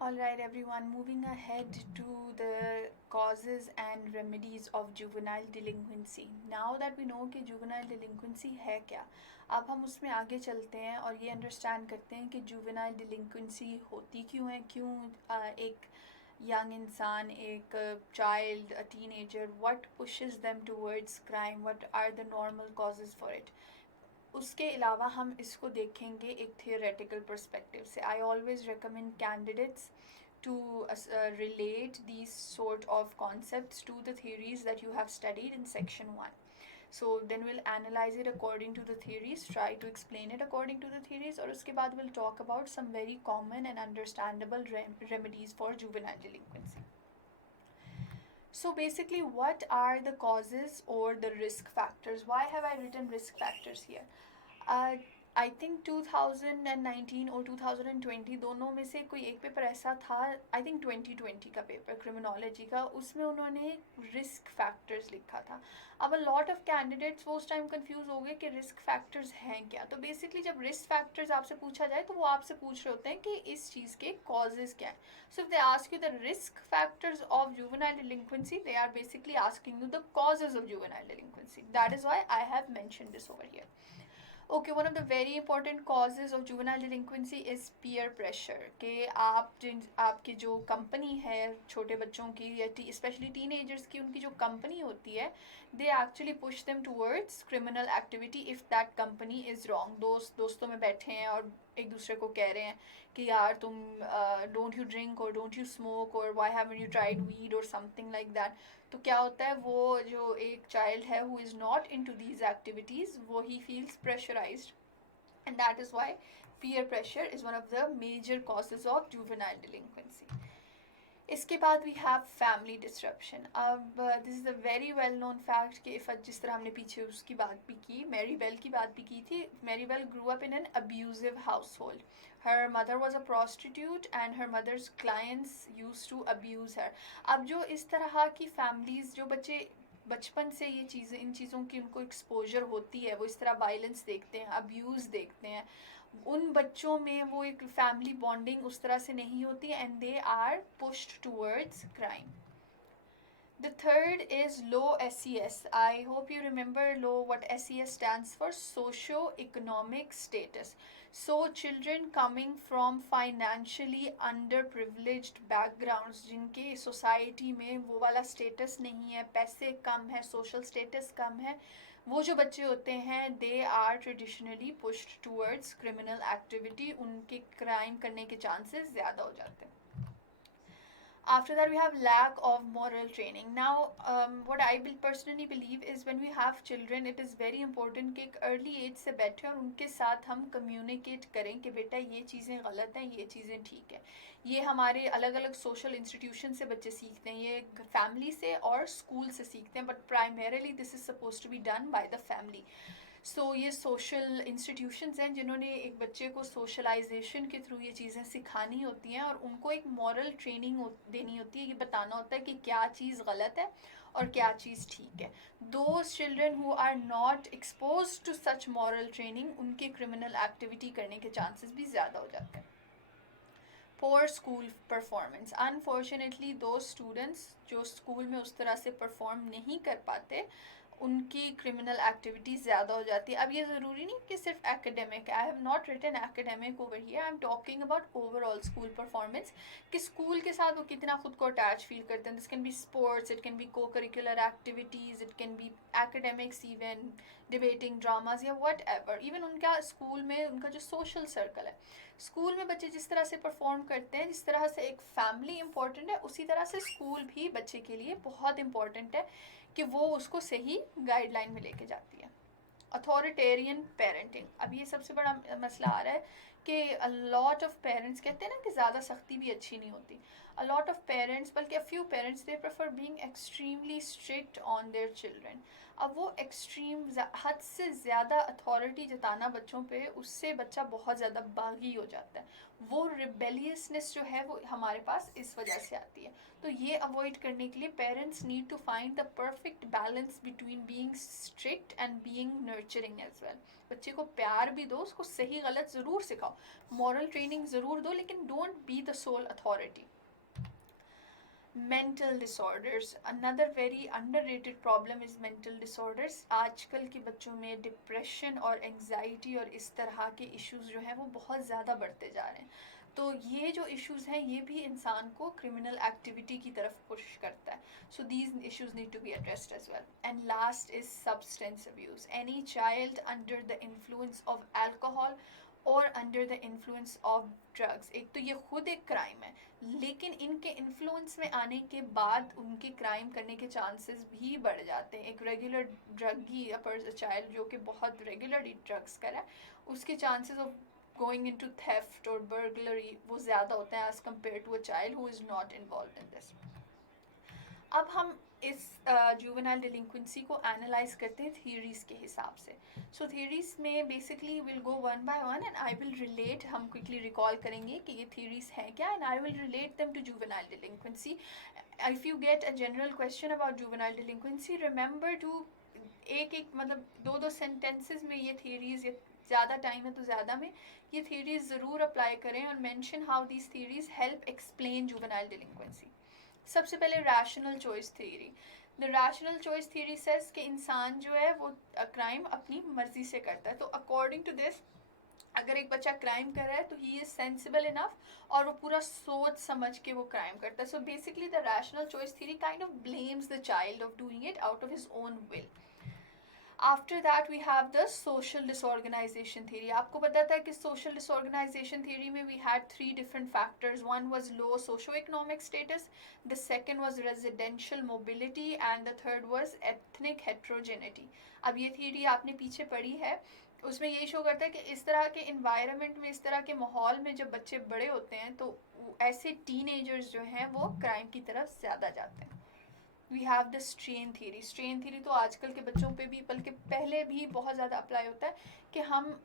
Alright, everyone, moving ahead to the causes and remedies of juvenile delinquency. Now that we know कि juvenile delinquency है क्या, अब हम उसमें आगे चलते हैं और ये अंडरस्टैंड करते हैं कि juvenile delinquency होती क्यों है, क्यों एक young इंसान, एक child, a teenager, what pushes them towards crime, what are the normal causes for it. उसके अलावा हम इसको देखेंगे एक थियोरेटिकल पर्सपेक्टिव से. I always recommend candidates to relate these sort of concepts to the theories that you have studied in section 1. So then we'll analyze it according to the theories, try to explain it according to the theories, और उसके बाद we'll talk about some very common and understandable remedies for juvenile delinquency. So basically, what are the causes or the risk factors? Why have I written risk factors here? uh, I think 2019 और 2020 दोनों में से कोई एक paper ऐसा था, I think 2020 का paper criminology का, उसमें उन्होंने रिस्क फैक्टर्स लिखा था. अब अ लॉट ऑफ कैंडिडेट्स वो उस टाइम कंफ्यूज हो गए कि रिस्क फैक्टर्स हैं क्या. तो बेसिकली जब रिस्क फैक्टर्स आपसे पूछा जाए तो वो आपसे पूछ रहे होते हैं कि इस चीज़ के कॉजेज क्या हैं. So if they ask you the risk factors of juvenile delinquency, they are basically asking you the causes of juvenile delinquency. That is why I have mentioned this over here. Okay, one of the very important causes of juvenile delinquency is peer pressure. कि आपकी जो company है छोटे बच्चों की या specially teenagers की, उनकी जो कंपनी होती है, they actually push them towards criminal activity if that company is wrong. दोस्तों में बैठे हैं और एक दूसरे को कह रहे हैं कि यार तुम डोंट यू ड्रिंक और डोंट यू स्मोक और why haven't you tried weed और समथिंग लाइक दैट. तो क्या होता है, वो जो एक चाइल्ड है who is not into these activities, वो ही feels pressurised, and that is why peer pressure is one of the major causes of juvenile delinquency. इसके बाद वी हैव फैमिली डिस्ट्रप्शन. अब this is a very well known fact कि if जिस तरह हमने पीछे उसकी बात भी की, मैरी बेल की बात भी की थी. Mary Bell grew up in an abusive household. Her mother was a prostitute and her mother's clients use to abuse her. अब जो इस तरह की फैमिलीज़, जो बच्चे बचपन से ये चीज़ें, इन चीज़ों की उनको एक्सपोजर होती है, वो इस तरह वायलेंस देखते हैं, अब्यूज़ देखते हैं, उन बच्चों में वो एक फैमिली बॉन्डिंग उस तरह से नहीं होती and they are pushed towards crime. The third is low SES. I hope you remember low, what SES stands for, socio-economic status. So children coming from financially underprivileged backgrounds, जिनके society में वो वाला status नहीं है, पैसे कम है, social status कम है, वो जो बच्चे होते हैं they are traditionally pushed towards criminal activity. उनके क्राइम करने के चांसेस ज़्यादा हो जाते हैं. After that, we have lack of moral training. Now, what I personally believe is when we have children, it is very important कि एक early age से बैठे और उनके साथ हम communicate करें कि बेटा ये चीज़ें गलत हैं, ये चीज़ें ठीक है. ये हमारे अलग अलग social institution से बच्चे सीखते हैं, ये family से और school से सीखते हैं, but primarily this is supposed to be done by the family. सो ये सोशल इंस्टीट्यूशंस हैं जिन्होंने एक बच्चे को सोशलाइजेशन के थ्रू ये चीज़ें सिखानी होती हैं और उनको एक मॉरल ट्रेनिंग देनी होती है. ये बताना होता है कि क्या चीज़ गलत है और क्या चीज़ ठीक है. Those children who are not expose to such moral training, उनके क्रिमिनल एक्टिविटी करने के चांसेस भी ज़्यादा हो जाते हैं. Poor school performance. अनफॉर्चुनेटली दो स्टूडेंट्स जो स्कूल में उस तरह से परफॉर्म नहीं कर पाते, उनकी क्रिमिनल एक्टिविटी ज़्यादा हो जाती है. अब ये ज़रूरी नहीं कि सिर्फ academic. I have not written academic over here, I am talking about overall school performance, कि स्कूल के साथ वो कितना खुद को अटैच फील करते हैं. This can be sports, it can be co curricular activities, it can be academics, even debating, dramas या वट एवर. इवन उनका स्कूल में उनका जो सोशल सर्कल है, स्कूल में बच्चे जिस तरह से परफॉर्म करते हैं, जिस तरह से एक फैमिली इम्पॉर्टेंट है, उसी तरह से स्कूल भी बच्चे के लिए बहुत इम्पॉर्टेंट है कि वो उसको सही गाइडलाइन में लेके जाती है. Authoritarian parenting. अब ये सबसे बड़ा मसला आ रहा है कि अ लॉट ऑफ पेरेंट्स कहते हैं ना कि ज़्यादा सख्ती भी अच्छी नहीं होती. अ लॉट ऑफ पेरेंट्स, बल्कि a few parents, they prefer being extremely strict on their children. अब वो एक्सट्रीम हद से ज़्यादा अथॉरिटी जताना बच्चों पे, उससे बच्चा बहुत ज़्यादा बागी हो जाता है. वो रिबेलियसनेस जो है वो हमारे पास इस वजह से आती है। तो ये अवॉइड करने के लिए parents need to find the perfect balance between being strict and being nurturing as well. बच्चे को प्यार भी दो, उसको सही गलत ज़रूर सिखाओ, मॉरल ट्रेनिंग ज़रूर दो, लेकिन don't be the soul authority. Mental disorders, another very underrated problem is mental disorders. आजकल के बच्चों में डिप्रेशन और एंग्जाइटी और इस तरह के इश्यूज जो हैं वो बहुत ज़्यादा बढ़ते जा रहे हैं। तो ये जो इश्यूज हैं ये भी इंसान को क्रिमिनल एक्टिविटी की तरफ पुश करता है। So these issues need to be addressed as well. And last is substance abuse. Any child under the influence of alcohol और under the influence of drugs, एक तो ये खुद एक क्राइम है, लेकिन इनके इन्फ्लुएंस में आने के बाद उनके क्राइम करने के चांसेस भी बढ़ जाते हैं। एक रेगुलर ड्रगी चाइल्ड जो कि बहुत रेगुलरली ड्रग्स कर रहा है, उसके chances of going into theft और बर्गलरी वो ज़्यादा होते हैं as compare to a child who is not involve in this. अब हम इस जुवेनाइल डिलिंक्वेंसी को एनालाइज करते हैं थियरीज के हिसाब से। सो थियरीज में basically will go one by one and I will relate, हम क्विकली रिकॉल करेंगे कि ये थियरीज हैं क्या, and I will relate them to juvenile delinquency. If you get a general question about juvenile delinquency, remember to एक एक मतलब दो दो सेंटेंसेस में ये थियरीज, ये ज़्यादा टाइम है तो ज़्यादा में ये थियरीज ज़रूर अप्लाई करें और mention how these theories help explain juvenile delinquency. सबसे पहले rational choice theory. The rational choice theory says कि इंसान जो है वो क्राइम अपनी मर्जी से करता है। तो अकॉर्डिंग टू दिस, अगर एक बच्चा क्राइम कर रहा है तो ही इज सेंसिबल इनफ और वो पूरा सोच समझ के वो क्राइम करता है। So basically the rational choice theory kind of blames the child of doing it out of his own will. After that we have the social disorganization theory. आपको पता था कि सोशल डिसऑर्गेनाइजेशन थ्योरी में we had three different factors. One was low socio economic status, the second was residential mobility and the third was ethnic heterogeneity. अब ये theory आपने पीछे पढ़ी है, उसमें यही शो करता है कि इस तरह के इन्वायरमेंट में, इस तरह के माहौल में जब बच्चे बड़े होते हैं तो ऐसे टीनेजर्स जो हैं वो क्राइम की तरफ ज़्यादा जाते हैं। We have the strain theory. Strain theory तो आजकल के बच्चों पे भी, बल्कि पहले भी बहुत ज़्यादा अप्लाई होता है कि हम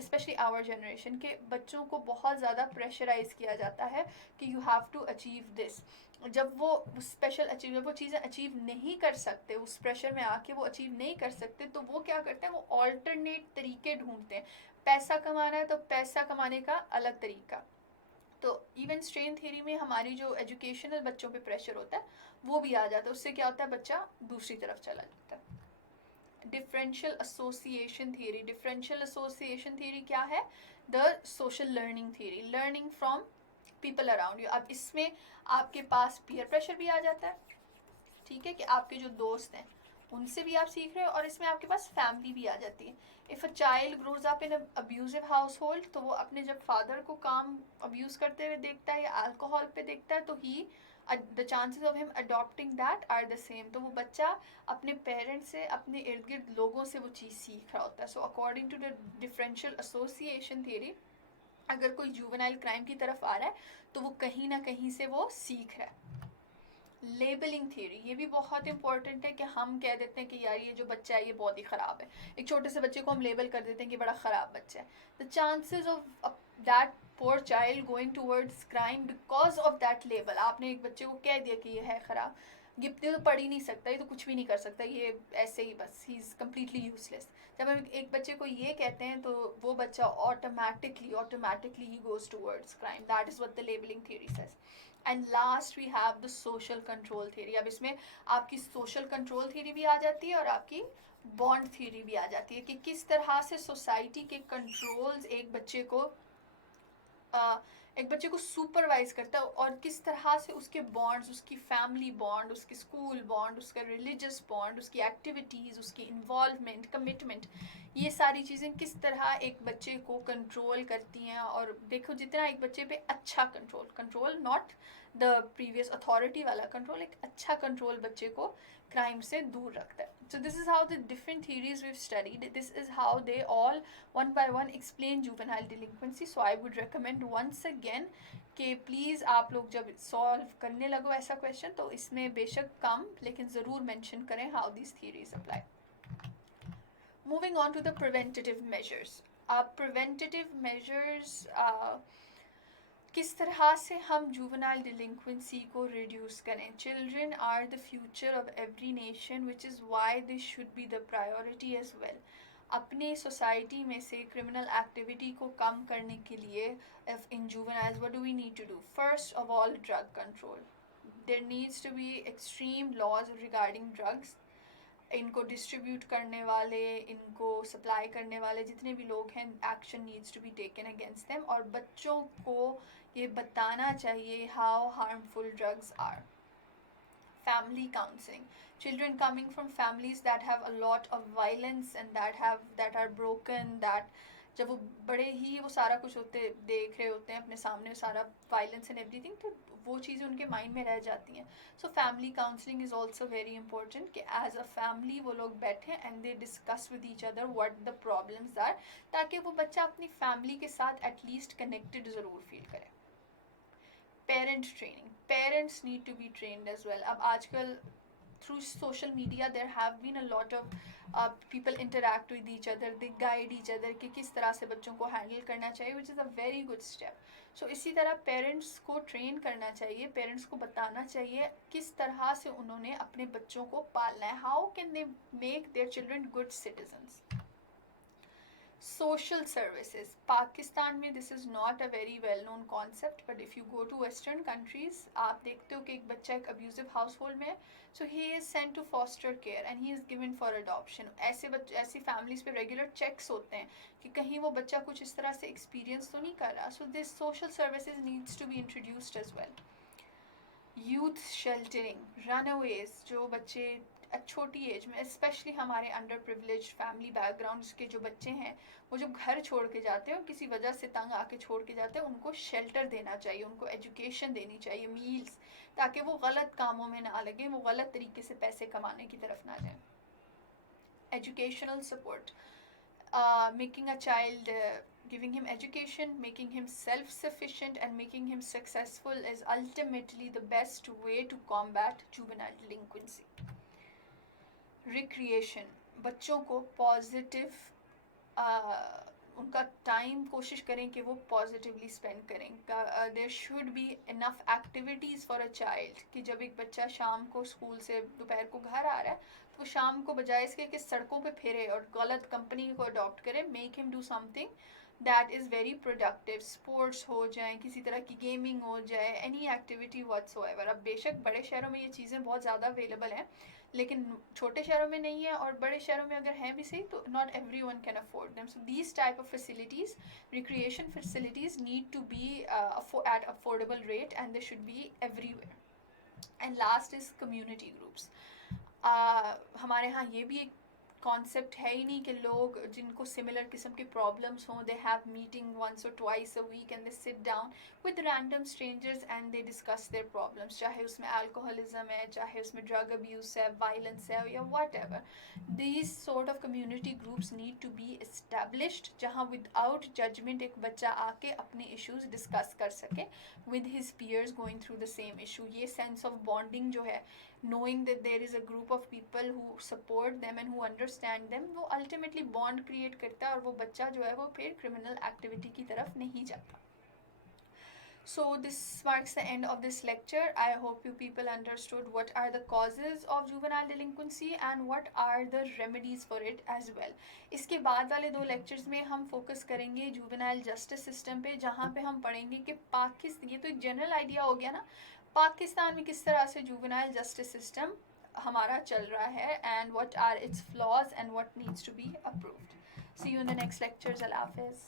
स्पेशली आवर जनरेशन के बच्चों को बहुत ज़्यादा प्रेशराइज किया जाता है कि you have to achieve this. जब वो स्पेशल अचीव, जब वो चीज़ें अचीव नहीं कर सकते, उस प्रेशर में आके वो अचीव नहीं कर सकते, तो वो क्या करते हैं, वो ऑल्टरनेट तरीके ढूंढते हैं। पैसा कमाना है तो पैसा कमाने का अलग तरीका। तो इवन स्ट्रेन थ्योरी में हमारी जो एजुकेशनल बच्चों पे प्रेशर होता है वो भी आ जाता है, उससे क्या होता है, बच्चा दूसरी तरफ चला जाता है। Differential association theory. Differential association theory क्या है, the social learning theory, learning from people around you. अब इसमें आपके पास पीयर प्रेशर भी आ जाता है, ठीक है, कि आपके जो दोस्त हैं उनसे भी आप सीख रहे हो, और इसमें आपके पास फैमिली भी आ जाती है। If a child grows up in abusive house hold, तो वो अपने जब फादर को काम अब्यूज करते हुए देखता है या अल्कोहल पे देखता है, तो ही the chances of him adopting that are the same. तो वो बच्चा अपने पेरेंट्स से, अपने इर्द गिर्द लोगों से वो चीज़ सीख रहा होता है। So according to the differential association theory, अगर कोई जुवेनाइल क्राइम की तरफ आ रहा है तो वो कहीं ना कहीं से वो सीख रहा है। लेबलिंग थ्योरी, ये भी बहुत इंपॉर्टेंट है कि हम कह देते हैं कि यार ये जो बच्चा है ये बहुत ही ख़राब है। एक छोटे से बच्चे को हम लेबल कर देते हैं कि बड़ा ख़राब बच्चा है। The chances of that poor child going towards crime because of that label, आपने एक बच्चे को कह दिया कि ये है ख़राब, ये तो पढ़ ही नहीं सकता, ये तो कुछ भी नहीं कर सकता, ये ऐसे ही बस ही इज़ कम्प्लीटली यूजलेस। जब हम एक बच्चे को ये कहते हैं तो वो बच्चा ऑटोमेटिकली ही goes towards crime. That is what the labelling theory says. And last we have the social control theory. अब इसमें आपकी सोशल कंट्रोल थ्योरी भी आ जाती है और आपकी बॉन्ड थ्योरी भी आ जाती है कि किस तरह से सोसाइटी के कंट्रोल्स एक बच्चे को सुपरवाइज करता है, और किस तरह से उसके बॉन्ड्स, उसकी फैमिली बॉन्ड, उसके स्कूल बॉन्ड, उसका रिलीजियस बॉन्ड, उसकी एक्टिविटीज़, उसकी इन्वॉल्वमेंट, कमिटमेंट, ये सारी चीज़ें किस तरह एक बच्चे को कंट्रोल करती हैं। और देखो, जितना एक बच्चे पे अच्छा control not the previous authority वाला कंट्रोल, एक अच्छा कंट्रोल बच्चे को क्राइम से दूर रखता है। So this is how the different theories we've studied, this is how they all one by one explain juvenile delinquency. So I would recommend once again कि प्लीज़ आप लोग जब सॉल्व करने लगो ऐसा क्वेश्चन तो इसमें बेशक कम लेकिन ज़रूर मेंशन करें how these theories apply. Moving on to the preventative measures. Preventative measures किस तरह से हम जुवेनाइल डिलिंक्वेंसी को रिड्यूस करें. Children are the future of every nation which is why this should be the priority as well. अपने society में से criminal activity को कम करने के लिए if in juveniles what do we need to do. First of all drug control. There needs to be extreme laws regarding drugs. इनको distribute करने वाले, इनको सप्लाई करने वाले जितने भी लोग हैं, action needs to be taken against them. और बच्चों को ये बताना चाहिए how harmful drugs are. Family counseling. Children coming from families that have a lot of violence and that are broken, that जब वो बड़े ही वो सारा कुछ होते देख रहे होते हैं अपने सामने, सारा वायलेंस एंड एवरीथिंग, तो वो चीज़ें उनके माइंड में रह जाती हैं. So family counselling is also very important कि एज अ फैमिली वो लोग बैठें and they discuss with each other what the problems are, ताकि वो बच्चा अपनी फैमिली के साथ एटलीस्ट कनेक्टेड ज़रूर फील करे. Parent training. Parents need to be trained as well. अब आजकल through social media there have been a lot of people interact with each other, they guide each other कि किस तरह से बच्चों को हैंडल करना चाहिए, which is a very good step. So इसी तरह पेरेंट्स को ट्रेन करना चाहिए, पेरेंट्स को बताना चाहिए किस तरह से उन्होंने अपने बच्चों को पालना है. How can they make their children good citizens. Social services. Pakistan में this is not a very well known concept, but if you go to western countries आप देखते हो कि एक बच्चा एक अब्यूजिव हाउस होल्ड में है, so he is sent to foster care and he is given for adoption. ऐसी फैमिलीज़ पे रेगुलर चेक्स होते हैं कि कहीं वो बच्चा कुछ इस तरह से एक्सपीरियंस तो नहीं कर रहा. So this social services needs to be introduced as well. Youth sheltering. Runaways, जो बच्चे छोटी एज में, स्पेशली हमारे अंडर प्रिविलेज फैमिली बैकग्राउंड्स के जो बच्चे हैं, वो जब घर छोड़ के जाते हैं और किसी वजह से तंग आके छोड़ के जाते हैं, उनको शेल्टर देना चाहिए, उनको एजुकेशन देनी चाहिए, मील्स, ताकि वो गलत कामों में ना लगे, वो गलत तरीके से पैसे कमाने की तरफ ना जाए. Educational support. Making a child, giving him education, making him self-sufficient and making him successful is ultimately the best way to combat juvenile delinquency. Recreation. बच्चों को पॉजिटिव उनका टाइम कोशिश करें कि वो पॉजिटिवली स्पेंड करें. There should be enough activities for a child कि जब एक बच्चा शाम को स्कूल से दोपहर को घर आ रहा है, तो शाम को बजाय इसके कि सड़कों पे फिरे और गलत कंपनी को अडॉप्ट करे, make him do something that is very productive. Sports हो जाए, किसी तरह की गेमिंग हो जाए, एनी एक्टिविटी व्हाट्सोएवर. अब बेशक बड़े शहरों में ये चीज़ें बहुत ज़्यादा अवेलेबल हैं, लेकिन छोटे शहरों में नहीं है, और बड़े शहरों में अगर हैं भी सही तो not every one can afford them. So these type of facilities, recreation facilities need to be at affordable rate and they should be everywhere. And last is community groups. हमारे यहाँ ये भी एक कॉन्सेप्ट है ही नहीं कि लोग जिनको सिमिलर किस्म के प्रॉब्लम्स हों, दे हैव मीटिंग वंस और twice a week and they sit down with random strangers and they discuss their problems, चाहे उसमें अल्कोहलिज्म है, चाहे उसमें ड्रग अब्यूज़ है, वायलेंस है, या whatever. These sort of community groups need to be established, जहाँ विदाउट जजमेंट एक बच्चा आके अपने इश्यूज डिस्कस कर सके with his peers going through the same issue. ये सेंस ऑफ बॉन्डिंग जो है, knowing that there is a group of people who support them and who understand them, वो ultimately bond create करता है और वो बच्चा जो है वो फिर criminal activity की तरफ नहीं जाता. So this marks the end of this lecture. I hope you people understood what are the causes of juvenile delinquency and what are the remedies for it as well. इसके बाद वाले 2 lectures में हम focus करेंगे juvenile justice system पे, जहाँ पे हम पढ़ेंगे कि पाकिस्तान, ये तो एक general idea हो गया ना, पाकिस्तान में किस तरह से जुवेनाइल जस्टिस सिस्टम हमारा चल रहा है, and what are its flaws and what needs to be approved. See you in the next lectures. अल्लाह हाफिज़.